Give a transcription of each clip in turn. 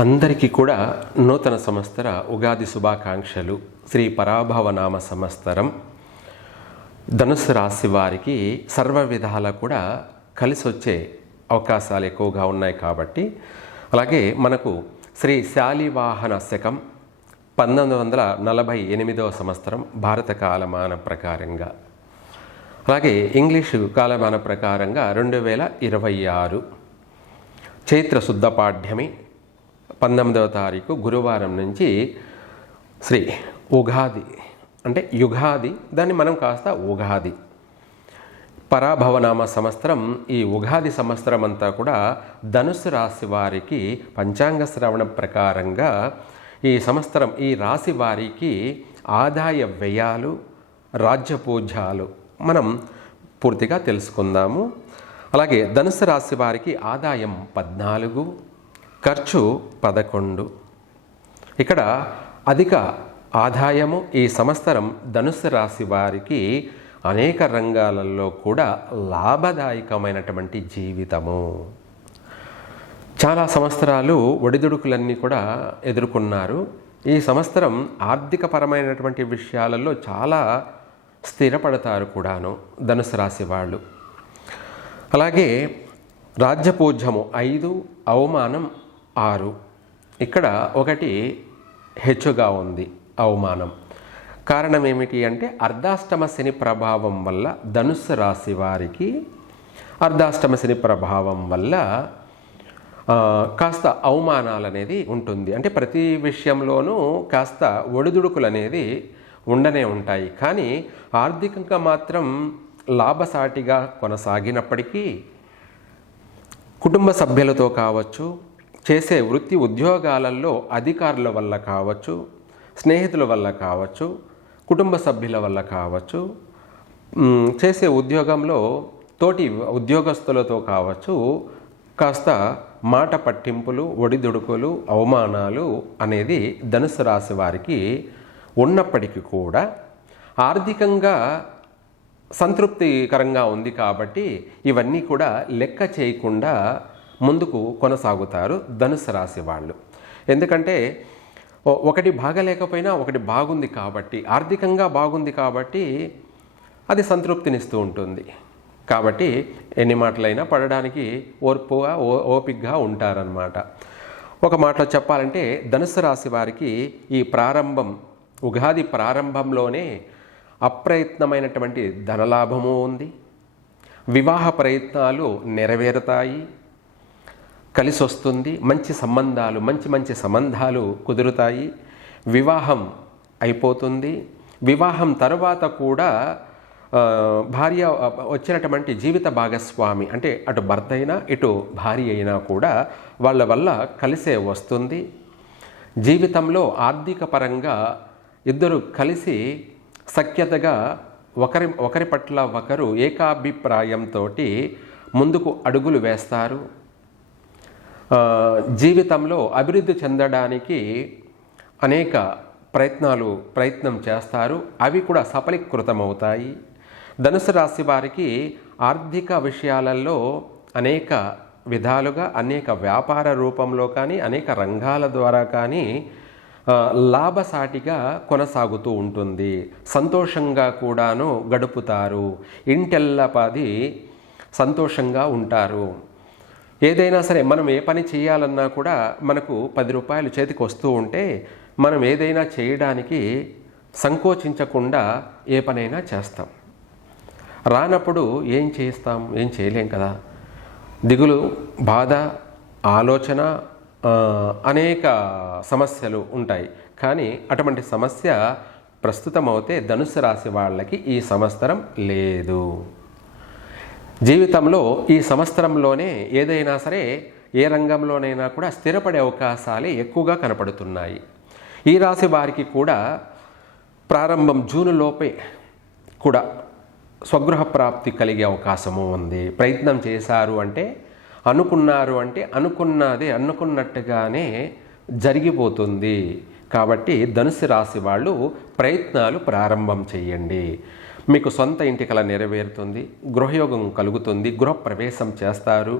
అందరికీ కూడా నూతన సంవత్సర ఉగాది శుభాకాంక్షలు. శ్రీ పరాభవనామ సంవత్సరం ధనుస్సు రాశి వారికి సర్వ విధాల కూడా కలిసి వచ్చే అవకాశాలు ఎక్కువగా ఉన్నాయి కాబట్టి, అలాగే మనకు శ్రీ శాలివాహన శకం 1948వ సంవత్సరం భారత కాలమాన ప్రకారంగా, అలాగే ఇంగ్లీషు కాలమాన ప్రకారంగా 2026 చైత్ర శుద్ధ పాఠ్యమి 19వ తారీఖు గురువారం నుంచి శ్రీ ఉగాది అంటే యుగాది, దాన్ని మనం కాస్త ఉగాది పరాభవనామ సంవత్సరం. ఈ ఉగాది సంవత్సరం అంతా కూడా ధనుస్సు రాశి వారికి పంచాంగ శ్రవణ ప్రకారంగా ఈ సంవత్సరం ఈ రాశి వారికి ఆదాయ వ్యయాలు, రాజ్యపూజ్యాలు మనం పూర్తిగా తెలుసుకుందాము. అలాగే ధనుస్సు రాశి వారికి ఆదాయం 14, ఖర్చు 11. ఇక్కడ అధిక ఆదాయము ఈ సంవత్సరం ధనుస్సు రాశి వారికి అనేక రంగాలలో కూడా లాభదాయకమైనటువంటి జీవితము. చాలా సంవత్సరాలు ఒడిదుడుకులన్నీ కూడా ఎదుర్కొన్నారు. ఈ సంవత్సరం ఆర్థికపరమైనటువంటి విషయాలలో చాలా స్థిరపడతారు కూడాను ధనుస్సు రాశి వాళ్ళు. అలాగే రాజ్యపూజ్యము 5, అవమానం 6. ఇక్కడ ఒకటి హెచ్చుగా ఉంది అవమానం. కారణం ఏమిటి అంటే అర్ధాష్టమ శని ప్రభావం వల్ల ధనుస్సు రాశి వారికి అర్ధాష్టమ శని ప్రభావం వల్ల కాస్త అవమానాలు అనేది ఉంటుంది. అంటే ప్రతి విషయంలోనూ కాస్త ఒడిదుడుకులు అనేది ఉండనే ఉంటాయి. కానీ ఆర్థికంగా మాత్రం లాభసాటిగా కొనసాగినప్పటికీ కుటుంబ సభ్యులతో కావచ్చు, చేసే వృత్తి ఉద్యోగాలలో అధికారుల వల్ల కావచ్చు, స్నేహితుల వల్ల కావచ్చు, కుటుంబ సభ్యుల వల్ల కావచ్చు, చేసే ఉద్యోగంలో తోటి ఉద్యోగస్తులతో కావచ్చు, కాస్త మాట పట్టింపులు, ఒడిదుడుకులు, అవమానాలు అనేది ధనుస్సు రాశి వారికి ఉన్నప్పటికీ కూడా ఆర్థికంగా సంతృప్తికరంగా ఉంది కాబట్టి ఇవన్నీ కూడా లెక్క చేయకుండా ముందుకు కొనసాగుతారు ధనుస్సు రాశి వాళ్ళు. ఎందుకంటే ఒకటి బాగలేకపోయినా ఒకటి బాగుంది కాబట్టి, ఆర్థికంగా బాగుంది కాబట్టి అది సంతృప్తినిస్తూ ఉంటుంది. కాబట్టి ఎన్ని మాటలైనా పడడానికి ఓర్పుగా ఓపికగా ఉంటారన్నమాట. ఒక మాటలో చెప్పాలంటే ధనుస్సు రాశి వారికి ఈ ప్రారంభం ఉగాది ప్రారంభంలోనే అప్రయత్నమైనటువంటి ధనలాభము ఉంది. వివాహ ప్రయత్నాలు నెరవేరుతాయి, కలిసి వస్తుంది. మంచి సంబంధాలు, మంచి సంబంధాలు కుదురుతాయి. వివాహం అయిపోతుంది. వివాహం తరువాత కూడా భార్య వచ్చినటువంటి జీవిత భాగస్వామి అంటే అటు భర్త అయినా ఇటు భార్య అయినా కూడా వాళ్ళ వల్ల కలిసే వస్తుంది. జీవితంలో ఆర్థిక పరంగా ఇద్దరు కలిసి సఖ్యతగా ఒకరి పట్ల ఒకరు ఏకాభిప్రాయంతో ముందుకు అడుగులు వేస్తారు. జీవితంలో అభివృద్ధి చెందడానికి అనేక ప్రయత్నం చేస్తారు. అవి కూడా సఫలీకృతమవుతాయి. ధనుస్సు రాశి వారికి ఆర్థిక విషయాలలో అనేక విధాలుగా, అనేక వ్యాపార రూపంలో కానీ, అనేక రంగాల ద్వారా కానీ లాభసాటిగా కొనసాగుతూ ఉంటుంది. సంతోషంగా కూడాను గడుపుతారు. ఇంటెల్లపాది సంతోషంగా ఉంటారు. ఏదైనా సరే మనం ఏ పని చేయాలన్నా కూడా మనకు 10 రూపాయలు చేతికి వస్తూ ఉంటే మనం ఏదైనా చేయడానికి సంకోచించకుండా ఏ పనైనా చేస్తాం. రానప్పుడు ఏం చేస్తాం? ఏం చేయలేం కదా. దిగులు, బాధ, ఆలోచన, అనేక సమస్యలు ఉంటాయి. కానీ అటువంటి సమస్య ప్రస్తుతం అవుతే ధనుస్సు రాశి వాళ్ళకి ఈ సంవత్సరం లేదు. జీవితంలో ఈ సంవత్సరంలోనే ఏదైనా సరే ఏ రంగంలోనైనా కూడా స్థిరపడే అవకాశాలే ఎక్కువగా కనపడుతున్నాయి. ఈ రాశి వారికి కూడా ప్రారంభం జూన్ లోపే కూడా స్వగృహ ప్రాప్తి కలిగే అవకాశము ఉంది. ప్రయత్నం చేశారు అంటే, అనుకున్నారు అంటే అనుకున్నదే అనుకున్నట్టుగానే జరిగిపోతుంది. కాబట్టి ధనుస్సు రాశి వాళ్ళు ప్రయత్నాలు ప్రారంభం చేయండి. మీకు సొంత ఇంటి కల నెరవేరుతుంది. గృహయోగం కలుగుతుంది. గృహప్రవేశం చేస్తారు.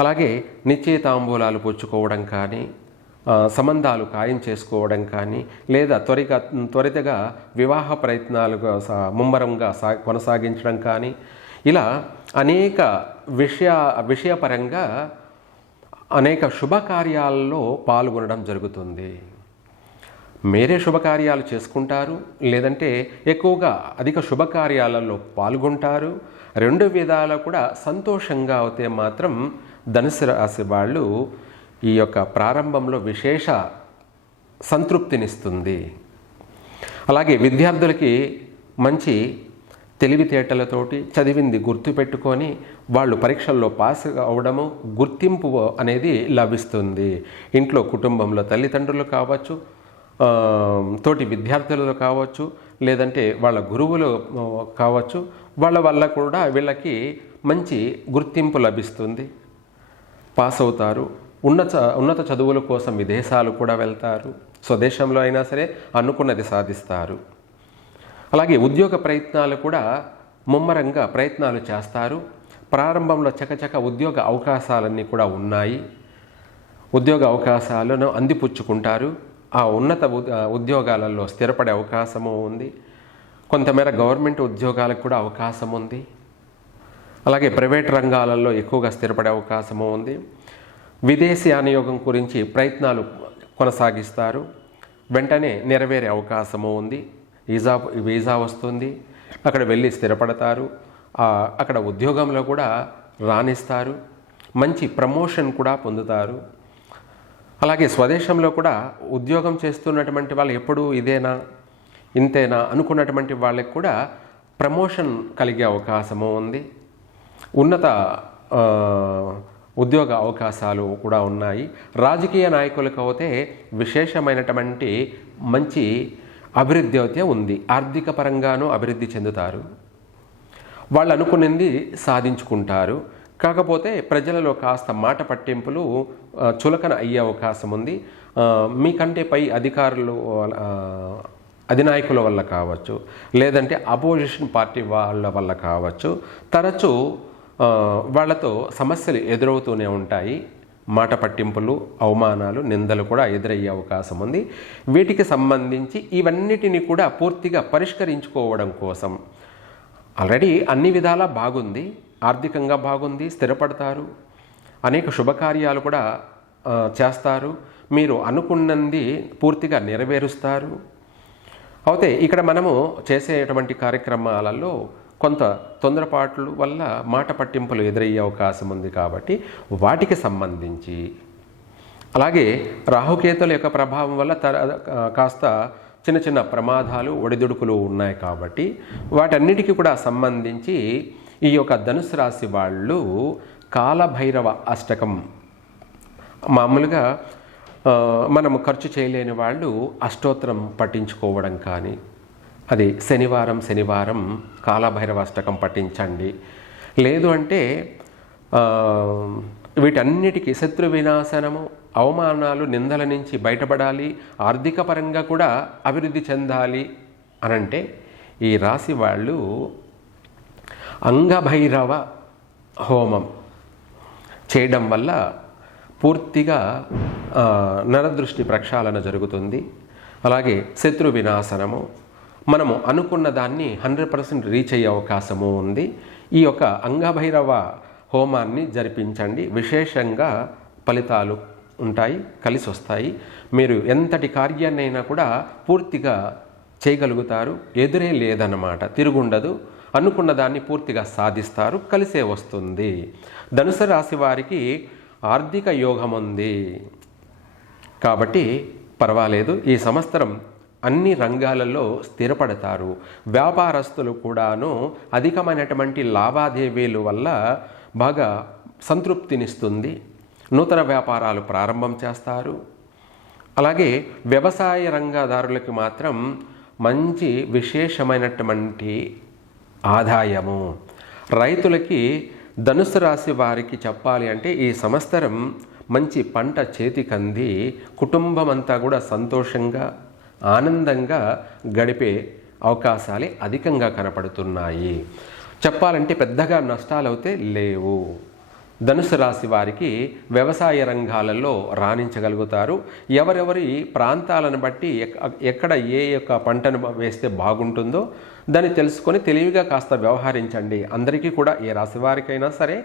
అలాగే నిశ్చయితాంబూలాలు పుచ్చుకోవడం కానీ, సంబంధాలు ఖాయం చేసుకోవడం కానీ, లేదా త్వరితగా వివాహ ప్రయత్నాలుగా ముమ్మరంగా కొనసాగించడం కానీ, ఇలా అనేక విషయపరంగా అనేక శుభకార్యాల్లో పాల్గొనడం జరుగుతుంది. మీరే శుభకార్యాలు చేసుకుంటారు, లేదంటే ఎక్కువగా అధిక శుభకార్యాలలో పాల్గొంటారు. రెండు విధాలు కూడా సంతోషంగా అవుతే మాత్రం ధనుసు రాశి వాళ్ళు ఈ యొక్క ప్రారంభంలో విశేష సంతృప్తినిస్తుంది. అలాగే విద్యార్థులకి మంచి తెలివితేటలతోటి చదివింది గుర్తుపెట్టుకొని వాళ్ళు పరీక్షల్లో పాస్ అవడము, గుర్తింపు అనేది లభిస్తుంది. ఇంట్లో కుటుంబంలో తల్లిదండ్రులు కావచ్చు, తోటి విద్యార్థులు కావచ్చు, లేదంటే వాళ్ళ గురువులు కావచ్చు, వాళ్ళ వల్ల కూడా వీళ్ళకి మంచి గుర్తింపు లభిస్తుంది. పాస్ అవుతారు. ఉన్నత చదువుల కోసం విదేశాలు కూడా వెళ్తారు. స్వదేశంలో అయినా సరే అనుకున్నది సాధిస్తారు. అలాగే ఉద్యోగ ప్రయత్నాలు కూడా ముమ్మరంగా ప్రయత్నాలు చేస్తారు. ప్రారంభంలో చకచక ఉద్యోగ అవకాశాలన్నీ కూడా ఉన్నాయి. ఉద్యోగ అవకాశాలను అందిపుచ్చుకుంటారు. ఆ ఉన్నత ఉద్యోగాలలో స్థిరపడే అవకాశము ఉంది. కొంతమేర గవర్నమెంట్ ఉద్యోగాలకు కూడా అవకాశం ఉంది. అలాగే ప్రైవేట్ రంగాలలో ఎక్కువగా స్థిరపడే అవకాశము ఉంది. విదేశీ ఆనియోగం గురించి ప్రయత్నాలు కొనసాగిస్తారు. వెంటనే నెరవేరే అవకాశము ఉంది. వీసా వస్తుంది, అక్కడ వెళ్ళి స్థిరపడతారు. అక్కడ ఉద్యోగంలో కూడా రాణిస్తారు. మంచి ప్రమోషన్ కూడా పొందుతారు. అలాగే స్వదేశంలో కూడా ఉద్యోగం చేస్తున్నటువంటి వాళ్ళు ఎప్పుడు ఇదేనా ఇంతేనా అనుకున్నటువంటి వాళ్ళకి కూడా ప్రమోషన్ కలిగే అవకాశము ఉంది. ఉన్నత ఉద్యోగ అవకాశాలు కూడా ఉన్నాయి. రాజకీయ నాయకులకు అయితే విశేషమైనటువంటి మంచి అభివృద్ధి అయితే ఉంది. ఆర్థిక పరంగానూ అభివృద్ధి చెందుతారు. వాళ్ళు అనుకున్నది సాధించుకుంటారు. కాకపోతే ప్రజలలో కాస్త మాట పట్టింపులు చులకన అయ్యే అవకాశం ఉంది. మీకంటే పై అధికారులు అధినాయకుల వల్ల కావచ్చు, లేదంటే అపోజిషన్ పార్టీ వాళ్ళ వల్ల కావచ్చు, తరచూ వాళ్ళతో సమస్యలు ఎదురవుతూనే ఉంటాయి. మాట పట్టింపులు, అవమానాలు, నిందలు కూడా ఎదురయ్యే అవకాశం ఉంది. వీటికి సంబంధించి ఇవన్నిటిని కూడా పూర్తిగా పరిష్కరించుకోవడం కోసం ఆల్రెడీ అన్ని విధాలా బాగుంది. ఆర్థికంగా బాగుంది, స్థిరపడతారు. అనేక శుభకార్యాలు కూడా చేస్తారు. మీరు అనుకున్నది పూర్తిగా నెరవేరుస్తారు. అయితే ఇక్కడ మనము చేసేటువంటి కార్యక్రమాలలో కొంత తొందరపాట్లు వల్ల మాట పట్టింపులు ఎదురయ్యే అవకాశం ఉంది. కాబట్టి వాటికి సంబంధించి, అలాగే రాహుకేతుల యొక్క ప్రభావం వల్ల కాస్త చిన్న చిన్న ప్రమాదాలు, ఒడిదుడుకులు ఉన్నాయి. కాబట్టి వాటన్నిటికీ కూడా సంబంధించి ఈ యొక్క ధనుసు రాశి వాళ్ళు కాలభైరవ అష్టకం మామూలుగా మనము ఖర్చు చేయలేని వాళ్ళు అష్టోత్తరం పఠించుకోవడం కానీ, అది శనివారం కాలభైరవాష్టకం పఠించండి. లేదు అంటే వీటన్నిటికీ శత్రు వినాశనము, అవమానాలు, నిందల నుంచి బయటపడాలి, ఆర్థిక పరంగా కూడా అభివృద్ధి చెందాలి అనంటే ఈ రాశి వాళ్ళు అంగభైరవ హోమం చేయడం వల్ల పూర్తిగా నరదృష్టి ప్రక్షాళన జరుగుతుంది. అలాగే శత్రు వినాశనము, మనము అనుకున్న దాన్ని 100% రీచ్ అయ్యే అవకాశము ఉంది. ఈ యొక్క అంగభైరవ హోమాన్ని జరిపించండి. విశేషంగా ఫలితాలు ఉంటాయి, కలిసి వస్తాయి. మీరు ఎంతటి కార్యాన్నైనా కూడా పూర్తిగా చేయగలుగుతారు. ఎదురే లేదన్నమాట, తిరుగుండదు. అనుకున్న దాన్ని పూర్తిగా సాధిస్తారు, కలిసే వస్తుంది. ధనుసు రాశి వారికి ఆర్థిక యోగం ఉంది కాబట్టి పర్వాలేదు. ఈ సంవత్సరం అన్ని రంగాలలో స్థిరపడతారు. వ్యాపారస్తులు కూడాను అధికమైనటువంటి లావాదేవీల వల్ల బాగా సంతృప్తినిస్తుంది. నూతన వ్యాపారాలు ప్రారంభం చేస్తారు. అలాగే వ్యవసాయ రంగదారులకు మాత్రం మంచి విశేషమైనటువంటి ఆదాయము. రైతులకి ధనుసు రాశి వారికి చెప్పాలి అంటే ఈ సంవత్సరం మంచి పంట చేతికంది కుటుంబం అంతా కూడా సంతోషంగా ఆనందంగా గడిపే అవకాశాలే అధికంగా కనపడుతున్నాయి. చెప్పాలంటే పెద్దగా నష్టాలు అయితే లేవు. ధనుసు రాశి వారికి వ్యవసాయ రంగాలలో రాణించగలుగుతారు. ఎవరెవరి ప్రాంతాలను బట్టి ఎక్కడ ఏ యొక్క పంటను వేస్తే బాగుంటుందో దాన్ని తెలుసుకొని తెలివిగా కాస్త వ్యవహరించండి. అందరికీ కూడా ఏ రాశి వారికైనా సరే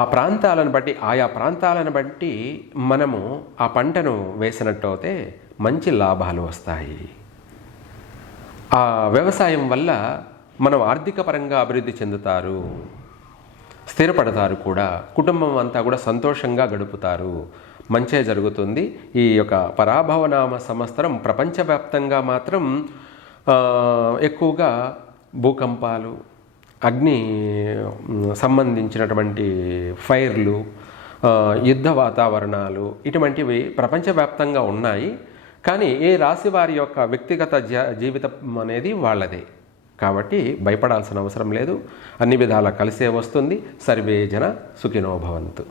ఆ ప్రాంతాలను బట్టి ఆయా ప్రాంతాలను బట్టి మనము ఆ పంటను వేసినట్టయితే మంచి లాభాలు వస్తాయి. ఆ వ్యవసాయం వల్ల మనం ఆర్థిక పరంగా అభివృద్ధి చెందుతారు, స్థిరపడతారు కూడా. కుటుంబం అంతా కూడా సంతోషంగా గడుపుతారు, మంచే జరుగుతుంది. ఈ యొక్క పరాభవనామ సంవత్సరం ప్రపంచవ్యాప్తంగా మాత్రం ఎక్కువగా భూకంపాలు, అగ్ని సంబంధించినటువంటి ఫైర్లు, యుద్ధ వాతావరణాలు ఇటువంటివి ప్రపంచవ్యాప్తంగా ఉన్నాయి. కానీ ఏ రాశి వారి యొక్క వ్యక్తిగత జీవితం అనేది వాళ్ళదే. కాబట్టి భయపడాల్సిన అవసరం లేదు. అన్ని విధాలా కలిసే వస్తుంది. సర్వే జన సుఖినో భవంతు.